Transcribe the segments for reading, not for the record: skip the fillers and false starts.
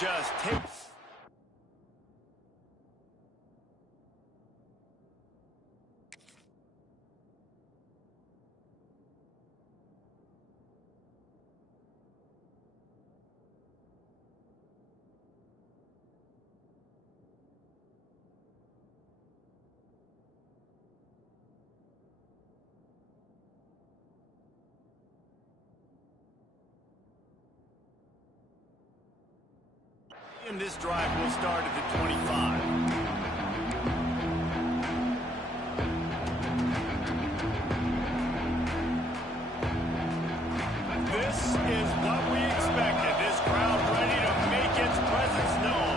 just takes. And this drive will start at the 25. This is what we expected. This crowd ready to make its presence known.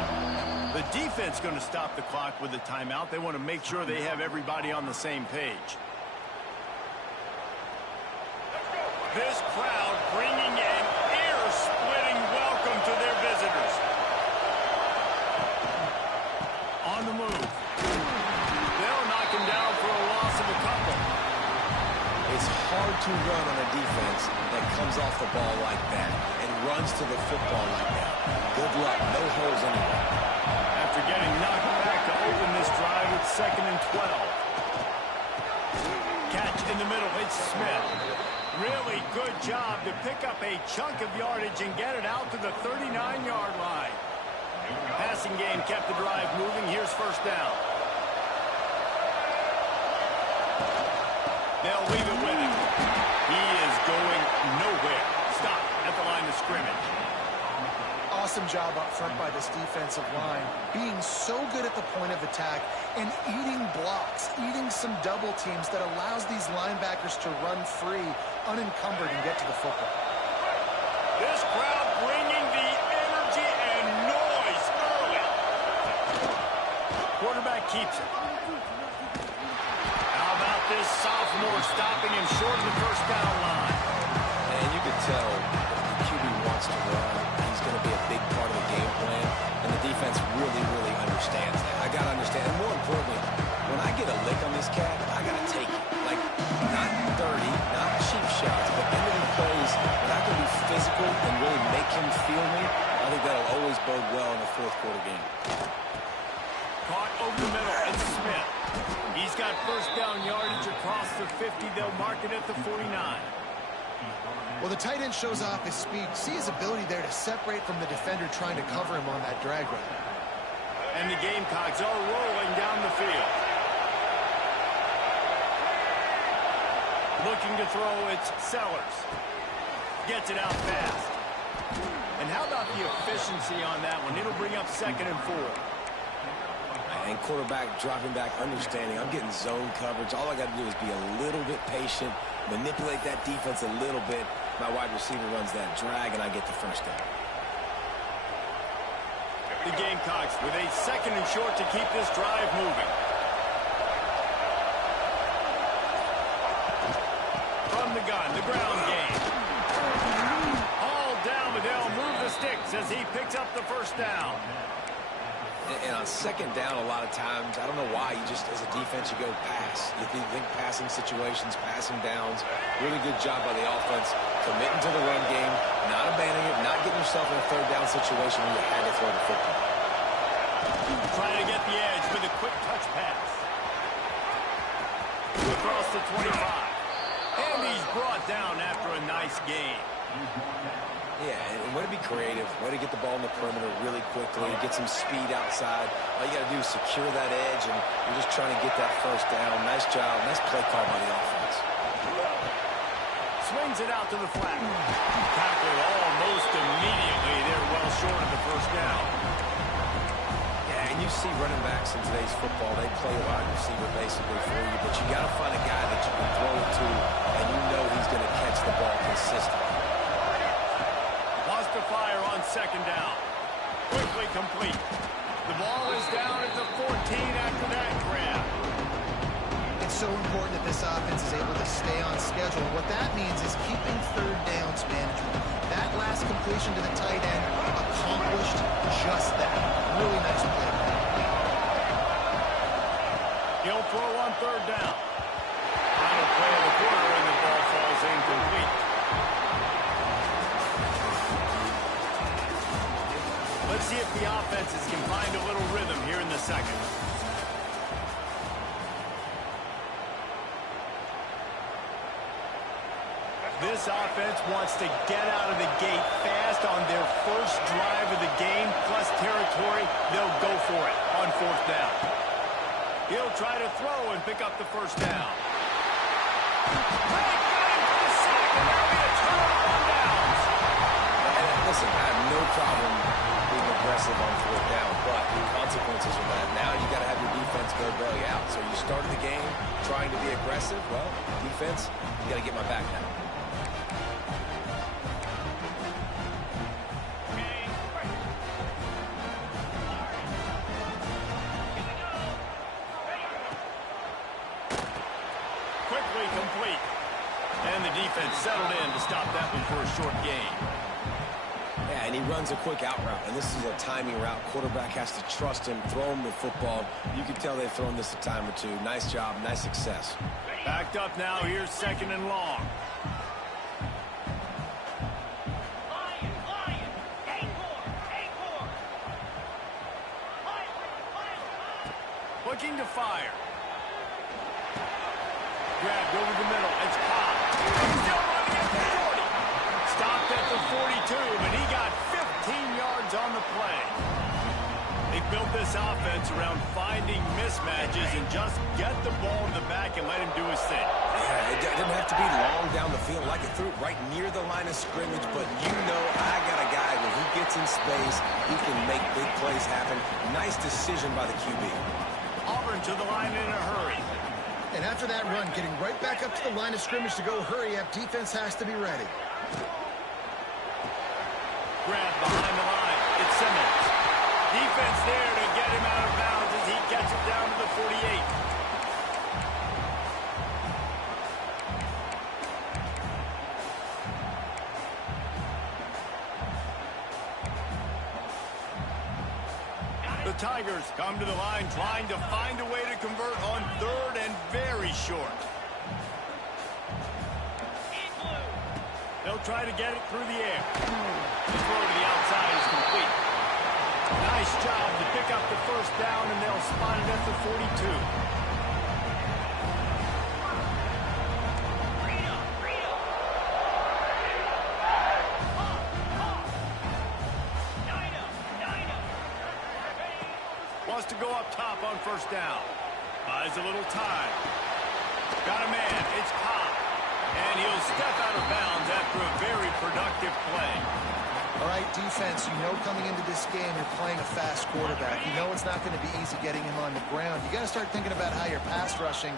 The defense going to stop the clock with a timeout. They want to make sure they have everybody on the same page. This crowd bringing an ear-splitting welcome to their visitors. On the move. They'll knock him down for a loss of a couple. It's hard to run on a defense that comes off the ball like that and runs to the football like that. Good luck. No holes anywhere. After getting knocked back to open this drive, it's 2nd and 12. Catch in the middle. It's Smith. Really good job to pick up a chunk of yardage and get it out to the 39-yard line. Passing game kept the drive moving. Here's first down. They'll leave it with him. He is going nowhere. Stop at the line of scrimmage. Awesome job up front by this defensive line. Being so good at the point of attack and eating blocks, eating some double teams that allows these linebackers to run free, unencumbered, and get to the football. This crowd bringing the energy and noise early. Quarterback keeps it. How about this sophomore stopping him short of the first down line? And you can tell the QB wants to run. He's going to be a big part of the game plan, and the defense really, really understands that. I got to understand, and more importantly, when I get a lick on this cat, I got to take it. Like, not dirty, not cheap shots, but end of the plays, when I can be physical and really make him feel me, I think that'll always bode well in the fourth quarter game. Caught over the middle, it's Smith. He's got first down yardage across the 50. They'll mark it at the 49. Well, the tight end shows off his speed. See his ability there to separate from the defender trying to cover him on that drag run. And the Gamecocks are rolling down the field. Looking to throw, it's Sellers. Gets it out fast. And how about the efficiency on that one? It'll bring up 2nd and 4. And quarterback dropping back, understanding I'm getting zone coverage. All I got to do is be a little bit patient, manipulate that defense a little bit. My wide receiver runs that drag, and I get the first down. The Gamecocks with a 2nd and short to keep this drive moving. From the gun, the ground game. All down, but they'll move the sticks as he picks up the first down. And on 2nd down, a lot of times, I don't know why, you just, as a defense, you go pass. You think passing situations, passing downs. Really good job by the offense, committing to the run game, not abandoning it, not getting yourself in a 3rd down situation where you had to throw the football. Trying to get the edge with a quick touch pass. Across the 25. And he's brought down after a nice game. Yeah, and way to be creative, way to get the ball in the perimeter really quickly, get some speed outside. All you got to do is secure that edge, and you're just trying to get that first down. Nice job, nice play call by the offense. Swings it out to the flat. Tackled almost immediately. They're well short of the first down. Yeah, and you see running backs in today's football, they play wide receiver basically for you, but you got to find a guy that you can throw it to, and you know he's going to catch the ball consistently. To fire on 2nd down. Quickly complete. The ball is down at the 14 after that grab. It's so important that this offense is able to stay on schedule. What that means is keeping 3rd downs management. That last completion to the tight end accomplished just that. Really nice play. He'll throw on 3rd down. Final play of the quarter, and the ball falls incomplete. Let's see if the offenses can find a little rhythm here in the second. This offense wants to get out of the gate fast on their first drive of the game, plus territory. They'll go for it on fourth down. He'll try to throw and pick up the first down. Listen, I have no problem being aggressive on fourth down, but the consequences of that, now you got to have your defense go bail you out. So you start the game trying to be aggressive. Well, defense, you got to get my back now. Quickly complete. And the defense settled in to stop that one for a short gain. Yeah, and he runs a quick out route, and this is a timing route. Quarterback has to trust him, throw him the football. You can tell they've thrown this a time or two. Nice job, nice success. Backed up now, here's second and long. Looking to fire. Grabbed over the middle. It's Pop. Still running at the 40. Stopped at the 42, but he got 15 yards on the play. They built this offense around finding mismatches and just get the ball to the back and let him do his thing. Yeah, it didn't have to be long down the field. Like it threw it right near the line of scrimmage, but you know I got a guy when he gets in space, he can make big plays happen. Nice decision by the QB. Auburn to the line in a hurry. And after that run, getting right back up to the line of scrimmage to go hurry up, defense has to be ready. Grab behind the line. It's Simmons. Defense there to get him out of bounds as he gets it down to the 48. The Tigers come to the line trying to find a way to convert on third and very short. They'll try to get it through the air. The throw to the outside is complete. Nice job to pick up the first down, and they'll spot it at the 42. Wants to go up top on first down. Buys a little time. Got a man. It's Pop. And he'll step out of bounds after a very productive play. All right, defense, you know coming into this game you're playing a fast quarterback. You know it's not going to be easy getting him on the ground. You got to start thinking about how you're pass rushing.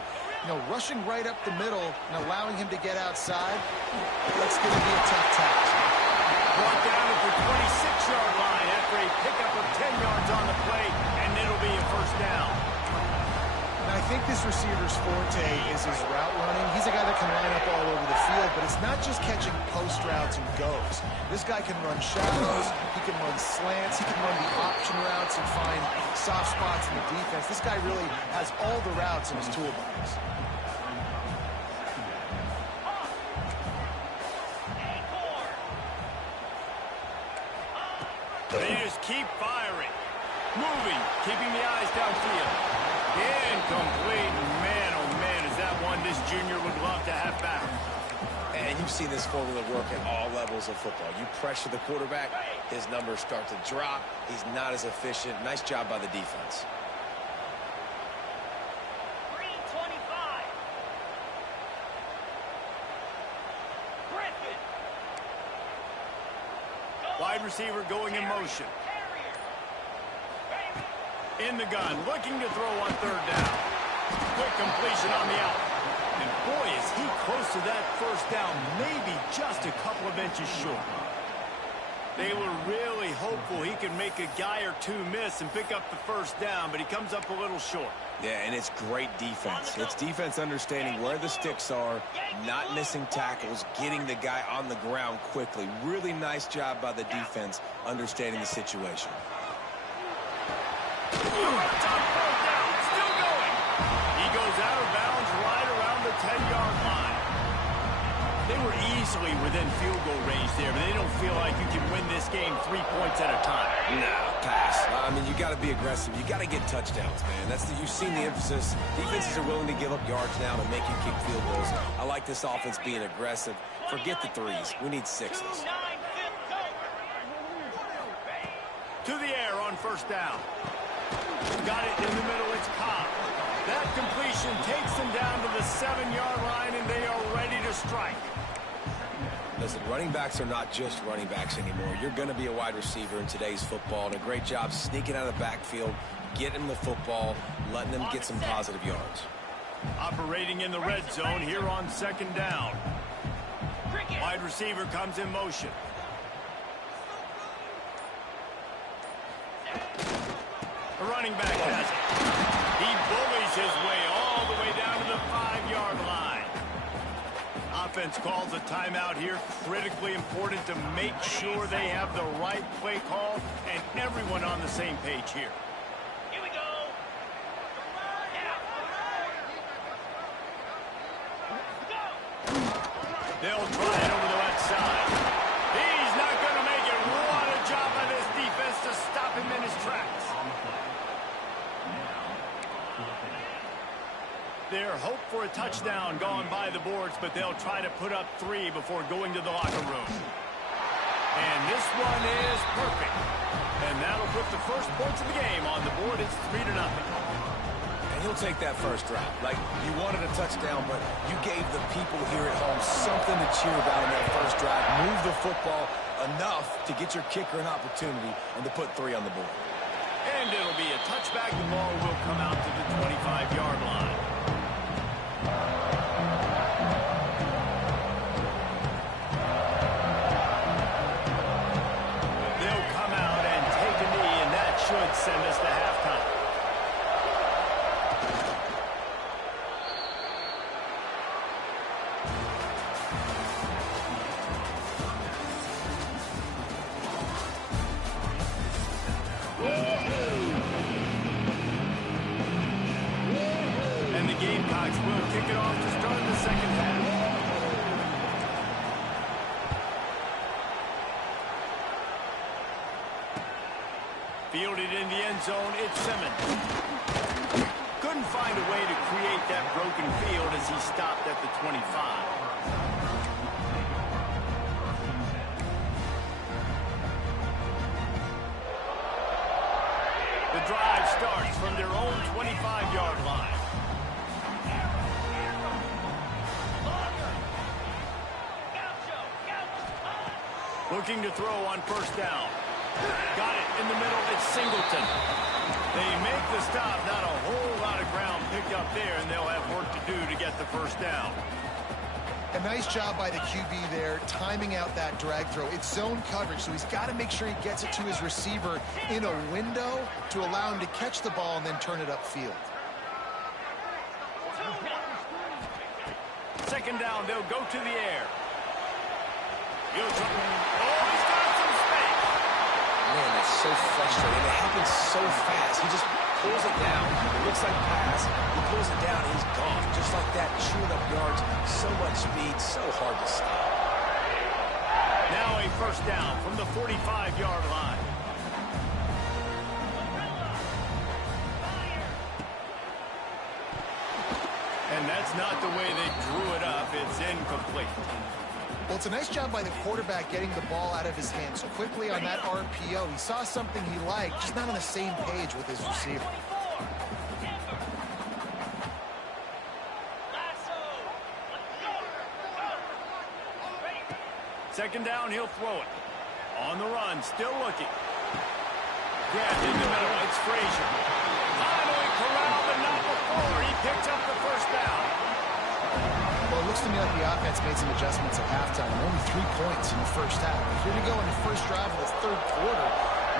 Rushing right up the middle and allowing him to get outside, that's going to be a tough task. Brought down at the 26-yard line after a pickup of 10 yards on the play, and it'll be a first down. I think this receiver's forte is his route running. He's a guy that can line up all over the field, but it's not just catching post routes and goes. This guy can run shallows, he can run slants, he can run the option routes and find soft spots in the defense. This guy really has all the routes in his toolbox. They just keep firing. Moving, keeping the eyes downfield. Incomplete. Man, oh man, is that one this junior would love to have back. And you've seen this formula work at all levels of football. You pressure the quarterback, his numbers start to drop. He's not as efficient. Nice job by the defense. Wide receiver going in motion. In the gun, looking to throw on third down. Quick completion on the out. And boy, is he close to that first down, maybe just a couple of inches short. They were really hopeful he could make a guy or two miss and pick up the first down, but he comes up a little short. Yeah, and it's great defense. It's defense understanding where the sticks are, not missing tackles, getting the guy on the ground quickly. Really nice job by the defense understanding the situation. Still going. He goes out of bounds right around the 10-yard line. They were easily within field goal range there, but they don't feel like you can win this game 3 points at a time. No, pass. I mean, you got to be aggressive. You got to get touchdowns, man. You've seen the emphasis. Defenses are willing to give up yards now to make you kick field goals. I like this offense being aggressive. Forget the threes. We need sixes. To the air on first down. Got it in the middle. It's Cobb. That completion takes them down to the 7-yard line, and they are ready to strike. Listen, running backs are not just running backs anymore. You're going to be a wide receiver in today's football, and a great job sneaking out of the backfield, getting them the football, letting them get some positive yards. Operating in the red zone here on second down. Wide receiver comes in motion. The running back has it. He bullies his way all the way down to the 5-yard line. Offense calls a timeout here. Critically important to make sure they have the right play call and everyone on the same page here. Here we go. They'll try it over the left side. He's not going to make it. What a job by this defense to stop him in his tracks. Their hope for a touchdown gone by the boards, but they'll try to put up 3 before going to the locker room. And this one is perfect. And that'll put the first points of the game on the board. It's 3-0. And he'll take that first drive. Like, you wanted a touchdown, but you gave the people here at home something to cheer about in that first drive. Move the football enough to get your kicker an opportunity and to put 3 on the board. And it'll be a touchback. The ball will come out to the 25-yard line. They'll come out and take a knee, and that should send us to halftime. And the Gamecocks will kick it off to start the second half. Fielded in the end zone, it's Simmons. Couldn't find a way to create that broken field as he stopped at the 25. The drive starts from their own 25-yard line. Looking to throw on first down. Got it in the middle. It's Singleton. They make the stop. Not a whole lot of ground picked up there, and they'll have work to do to get the first down. A nice job by the QB there, timing out that drag throw. It's zone coverage, so he's got to make sure he gets it to his receiver in a window to allow him to catch the ball and then turn it upfield. Second down, they'll go to the air. Oh, he's got some space. Man, that's so frustrating. It happens so fast. He just pulls it down. It looks like pass. He pulls it down, and he's gone. Just like that, chewing up yards. So much speed, so hard to stop. Now a first down from the 45-yard line. And that's not the way they drew it up. It's incomplete. Well, it's a nice job by the quarterback getting the ball out of his hands quickly on that RPO. He saw something he liked, just not on the same page with his receiver. Second down, he'll throw it. On the run, still looking. Grabbed in the middle, it's Frazier. Finally corralled, but not before. He picks up the first down. Well, it looks to me like the offense made some adjustments at halftime. Only 3 points in the first half. Here we go in the first drive of this third quarter.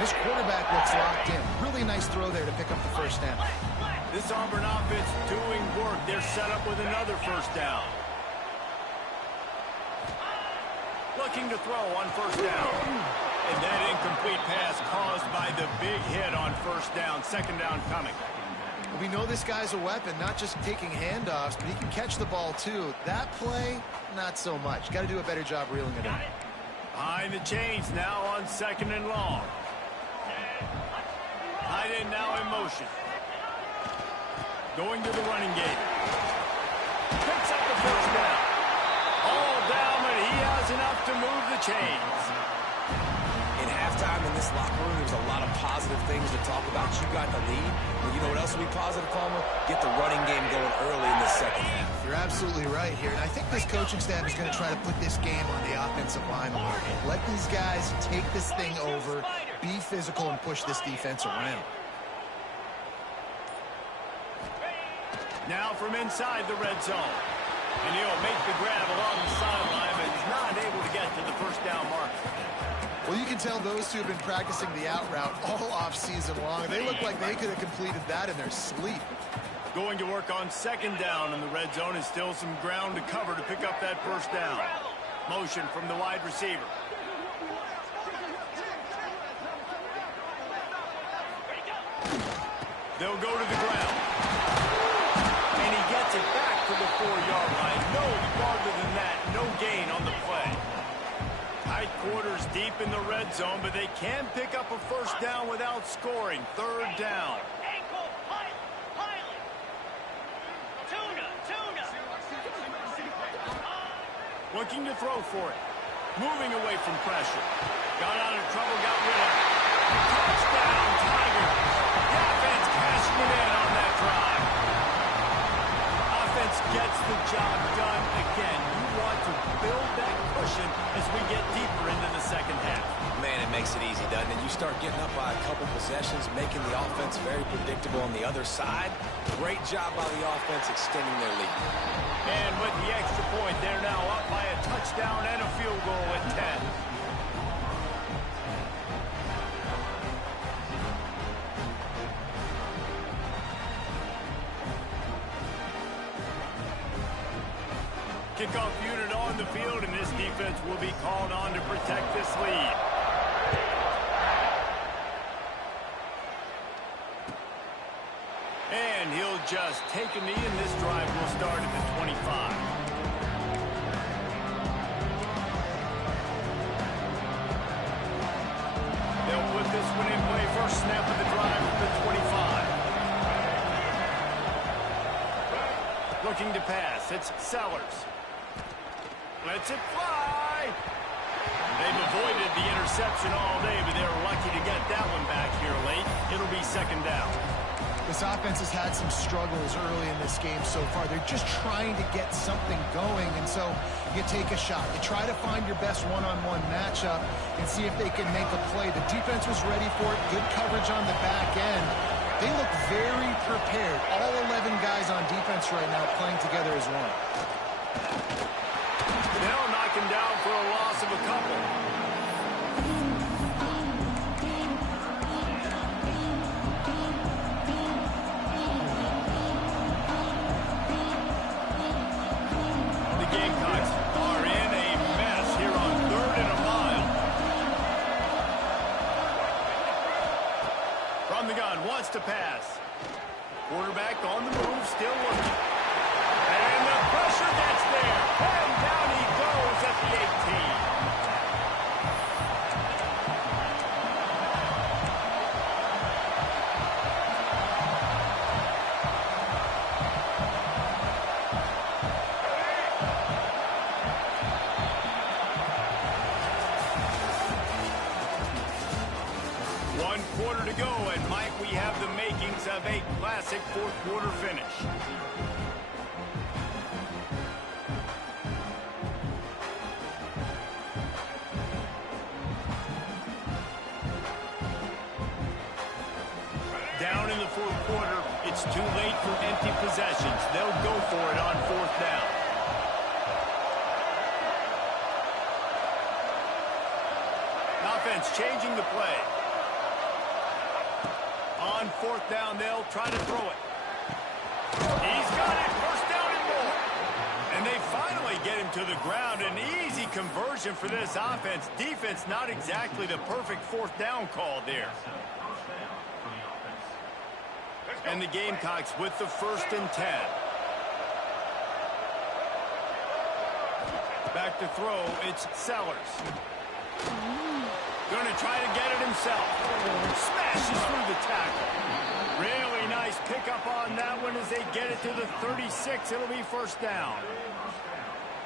This quarterback looks locked in. Really nice throw there to pick up the first down. This Auburn offense doing work. They're set up with another first down. Looking to throw on first down. And that incomplete pass caused by the big hit on first down. Second down coming. We know this guy's a weapon, not just taking handoffs, but he can catch the ball too. That play, not so much. Got to do a better job reeling it in. Behind the chains now on 2nd and long. Tight end now in motion. Going to the running game. Picks up the first down. All down, but he has enough to move the chains. In halftime in this locker room, there's a lot of positive things to talk about. You got the lead. Well, you know what else will be positive, Palmer? Get the running game going early in the second half. You're absolutely right here. And I think this coaching staff is going to try to put this game on the offensive line a little bit. Let these guys take this thing over, be physical, and push this defense around. Now from inside the red zone. And he'll make the grab along the sideline, but he's not able to get to the first down marker. Well, you can tell those two have been practicing the out route all off-season long. They look like they could have completed that in their sleep. Going to work on 2nd down in the red zone is still some ground to cover to pick up that first down. Motion from the wide receiver. They'll go to the ground. And he gets it back to the 4-yard line. No farther than that. No gain on the play. Tight quarters deep in the red zone, but they can pick up a first down without scoring. 3rd down. Looking to throw for it. Moving away from pressure. Got out of trouble, got rid of it. Touchdown, Tigers. The offense cashing it in on that drive. Offense gets the job done again. You want to build that cushion as we get deeper into the second half. Man, it makes it easy, doesn't it? You start getting up by a couple possessions, making the offense very predictable on the other side. Great job by the offense extending their lead. And with the extra point, they're now up by a touchdown and a field goal at 10. Kickoff unit on the field, and this defense will be called on to protect this lead. And he'll just take a knee, and this drive will start at the 25. They'll put this one in play. First snap of the drive at the 25. Looking to pass. It's Sellers. Lets it fly. They've avoided the interception all day, but they're lucky to get that one back here late. It'll be 2nd down. This offense has had some struggles early in this game so far. They're just trying to get something going, and so you take a shot. You try to find your best one-on-one matchup and see if they can make a play. The defense was ready for it. Good coverage on the back end. They look very prepared. All 11 guys on defense right now playing together as one. They'll knock him down for a loss of a couple. The Gamecocks are in a mess here on 3rd and a mile. From the gun, wants to pass. Quarterback on the move, still looking. And the pressure gets there. And down he goes at the 18. One quarter to go, and Mike, we have the makings of a classic 4th quarter finish. Down in the 4th quarter, it's too late for empty possessions. They'll go for it on 4th down. Offense changing the play. On 4th down, they'll try to throw it. He's got it. First down and more. And they finally get him to the ground. An easy conversion for this offense. Defense, not exactly the perfect 4th down call there. And the Gamecocks with the 1st and 10. Back to throw, it's Sellers. Going to try to get it himself. Smashes through the tackle. Really nice pickup on that one as they get it to the 36. It'll be 1st down.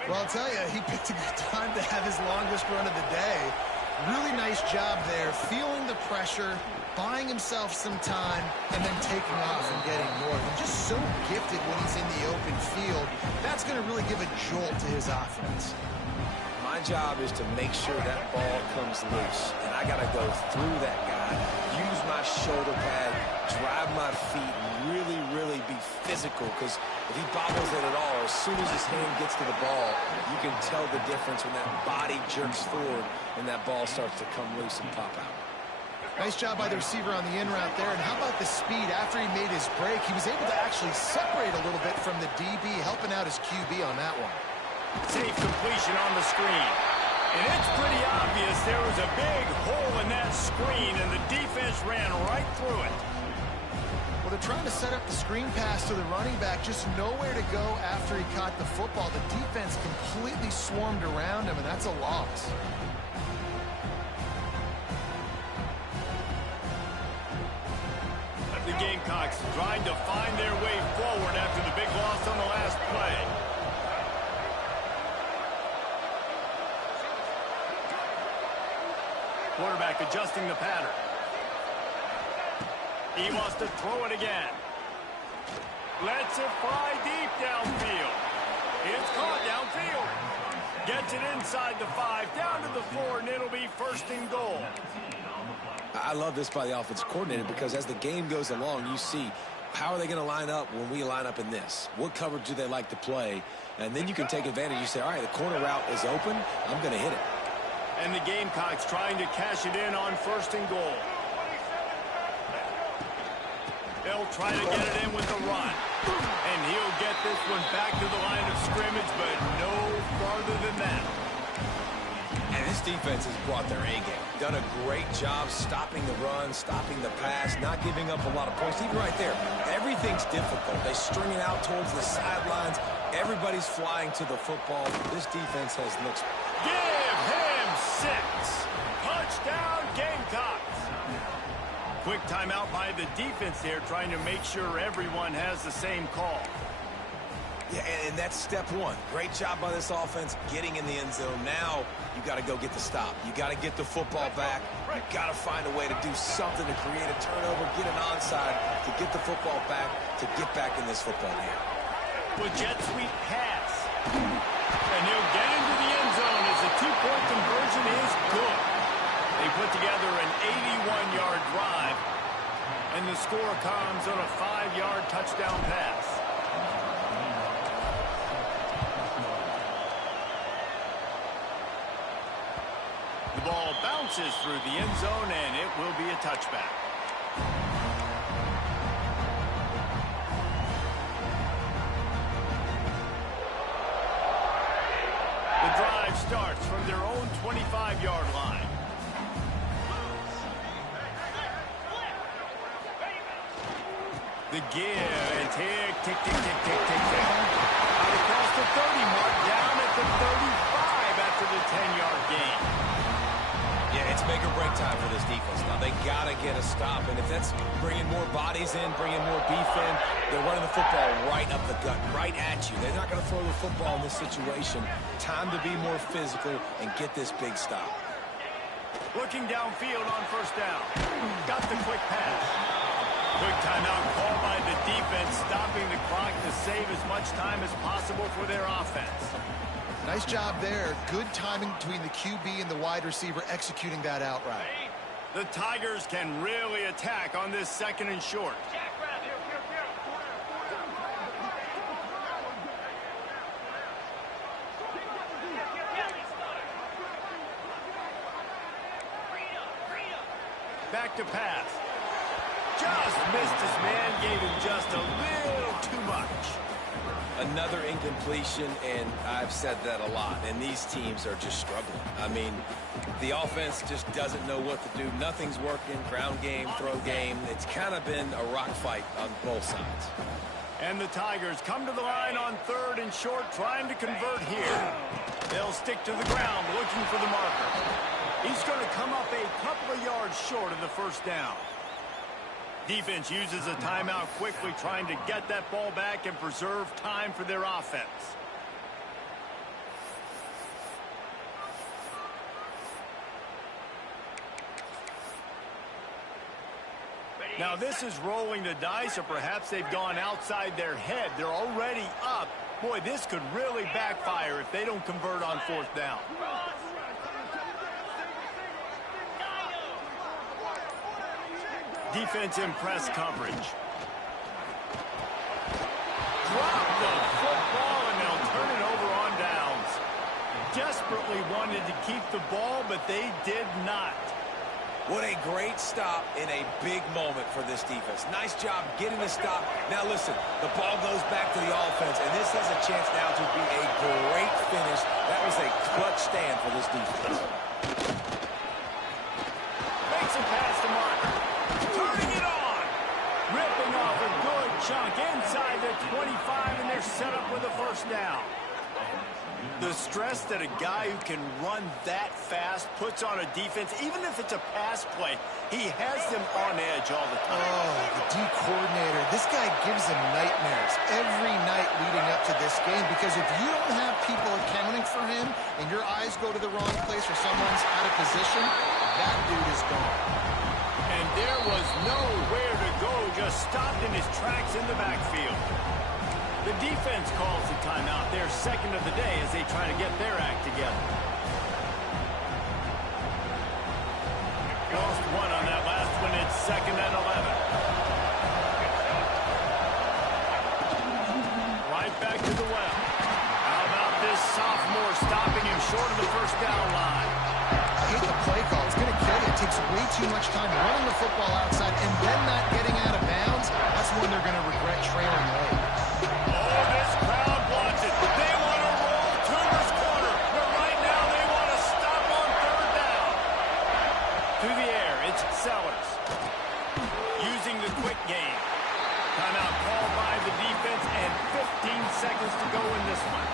Well, I'll tell you, he picked a good time to have his longest run of the day. Really nice job there, feeling the pressure, buying himself some time, and then taking off and getting north. And just so gifted when he's in the open field. That's going to really give a jolt to his offense. My job is to make sure that ball comes loose. And I got to go through that guy, use my shoulder pad, drive my feet, and really be physical. Because if he bobbles it at all, as soon as his hand gets to the ball, you can tell the difference when that body jerks forward and that ball starts to come loose and pop out. Nice job by the receiver on the in route there. And how about the speed? After he made his break, he was able to actually separate a little bit from the DB, helping out his QB on that one. Safe completion on the screen. And it's pretty obvious there was a big hole in that screen, and the defense ran right through it. Well, they're trying to set up the screen pass to the running back, just nowhere to go after he caught the football. The defense completely swarmed around him, and that's a loss. The Gamecocks trying to find their way forward after the big loss on the last play. Quarterback adjusting the pattern. He wants to throw it again. Lets it fly deep downfield. It's caught downfield. Gets it inside the 5, down to the 4, and it'll be 1st and goal. I love this by the offensive coordinator because as the game goes along, you see how are they going to line up when we line up in this? What coverage do they like to play? And then you can take advantage. You say, all right, the corner route is open. I'm going to hit it. And the Gamecocks trying to cash it in on 1st and goal. They'll try to get it in with the run. And he'll get this one back to the line of scrimmage, but no farther than that. And this defense has brought their A-game. Done a great job stopping the run, stopping the pass, not giving up a lot of points. Even right there, everything's difficult. They string it out towards the sidelines. Everybody's flying to the football. This defense has looks. Give him 6. Touchdown, Gamecocks. Quick timeout by the defense here, trying to make sure everyone has the same call. Yeah, and that's step 1. Great job by this offense getting in the end zone. Now you got to go get the stop. You got to get the football back. You got to find a way to do something to create a turnover, get an onside, to get the football back, to get back in this football game. With jet sweep pass. And he'll get into the end zone as the 2-point conversion is good. They put together an 81-yard drive, and the score comes on a 5-yard touchdown pass. The ball bounces through the end zone, and it will be a touchback. The drive starts from their own 25-yard line. The give and tick, tick, tick, tick, tick, tick, tick. Out across the 30 mark, down at the 35 after the 10-yard gain. Yeah, it's make or break time for this defense. Now they got to get a stop, and if that's bringing more bodies in, bringing more beef in, they're running the football right up the gut, right at you. They're not going to throw the football in this situation. Time to be more physical and get this big stop. Looking downfield on 1st down. Got the quick pass. Quick timeout called by the defense, stopping the clock to save as much time as possible for their offense. Nice job there. Good timing between the QB and the wide receiver executing that outright. The Tigers can really attack on this 2nd and short. Back to pass. Just missed his man, gave him just a little too much. Another incompletion, and I've said that a lot, and these teams are just struggling. I mean, the offense just doesn't know what to do. Nothing's working. Ground game, throw game. It's kind of been a rock fight on both sides. And the Tigers come to the line on 3rd and short, trying to convert here. They'll stick to the ground, looking for the marker. He's going to come up a couple of yards short of the first down. Defense uses a timeout quickly, trying to get that ball back and preserve time for their offense. Now this is rolling the dice, or perhaps they've gone outside their head. They're already up. Boy, this could really backfire if they don't convert on 4th down. Defense in press coverage. Drop the football, and they'll turn it over on downs. Desperately wanted to keep the ball, but they did not. What a great stop in a big moment for this defense. Nice job getting the stop. Now listen, the ball goes back to the offense, and this has a chance now to be a great finish. That was a clutch stand for this defense. Makes a pass to Marker. Turning it on. Ripping off a good chunk inside the 25, and they're set up with a first down. The stress that a guy who can run that fast puts on a defense, even if it's a pass play, he has them on edge all the time. Oh, the D coordinator, this guy gives him nightmares every night leading up to this game, because if you don't have people accounting for him and your eyes go to the wrong place or someone's out of position, that dude is gone. And there was nowhere to go, just stopped in his tracks in the backfield. The defense calls the timeout, their second of the day, as they try to get their act together. Lost one on that last one. It's 2nd and 11. Right back to the well. How about this sophomore stopping him short of the first down line? I hate the play call. It's going to kill you. It takes way too much time running the football outside and then not getting out of bounds. That's when they're going to regret trailing late. Oh, this crowd wants it. They want to roll Toomer's corner, but right now they want to stop on 3rd down. Through the air, it's Sellers. Using the quick game. Timeout called by the defense, and 15 seconds to go in this one.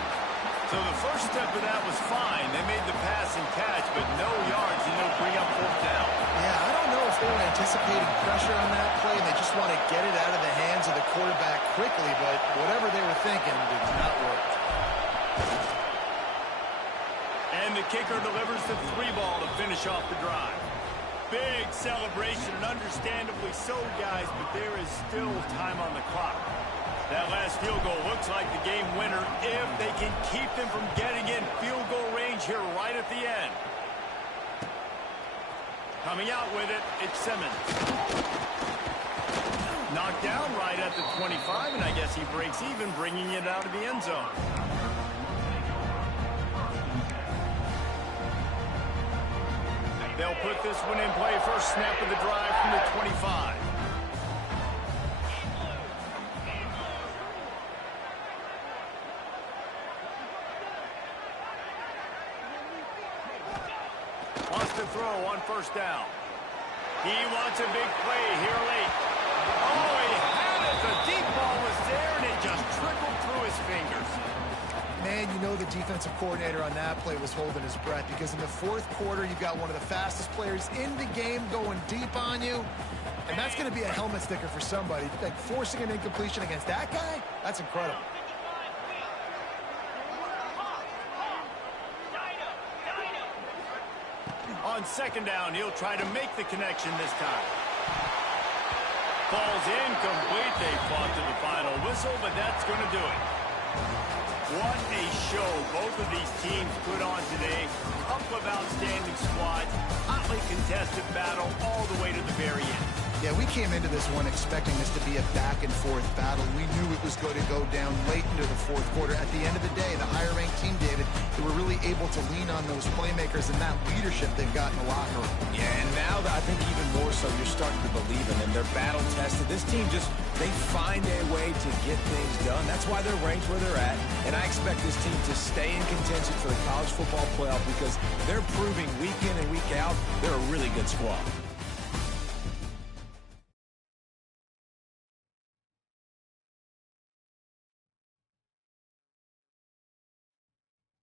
So the first step of that was fine. They made the pass and catch, but no yards, and they'll bring up 4th down. Yeah, I don't know if they were anticipating pressure on that play and they just want to get it out of the hands of the quarterback quickly, but whatever they were thinking did not work. And the kicker delivers the 3 ball to finish off the drive. Big celebration, and understandably so, guys, but there is still time on the clock. That last field goal looks like the game winner if they can keep them from getting in field goal range here right at the end. Coming out with it, it's Simmons. Knocked down right at the 25, and I guess he breaks even, bringing it out of the end zone. They'll put this one in play, first snap of the drive from the 25. Wants to throw on first down. He wants a big play here late. Oh, he had it. The deep ball was there, and it just trickled through his fingers. Man, you know the defensive coordinator on that play was holding his breath, because in the 4th quarter, you've got one of the fastest players in the game going deep on you, and that's going to be a helmet sticker for somebody. Like, forcing an incompletion against that guy, that's incredible. On 2nd down, he'll try to make the connection this time. Falls incomplete. They fought to the final whistle, but that's going to do it. What a show both of these teams put on today. Couple of outstanding squads, hotly contested battle all the way to the very end. Yeah, we came into this one expecting this to be a back-and-forth battle. We knew it was going to go down late into the fourth quarter. At the end of the day, the higher-ranked team, David, they were really able to lean on those playmakers and that leadership they've got in the locker room. Yeah, and now I think even more so, you're starting to believe in them. They're battle-tested. This team they find a way to get things done. That's why they're ranked where they're at. And I expect this team to stay in contention for the college football playoff because they're proving week in and week out they're a really good squad.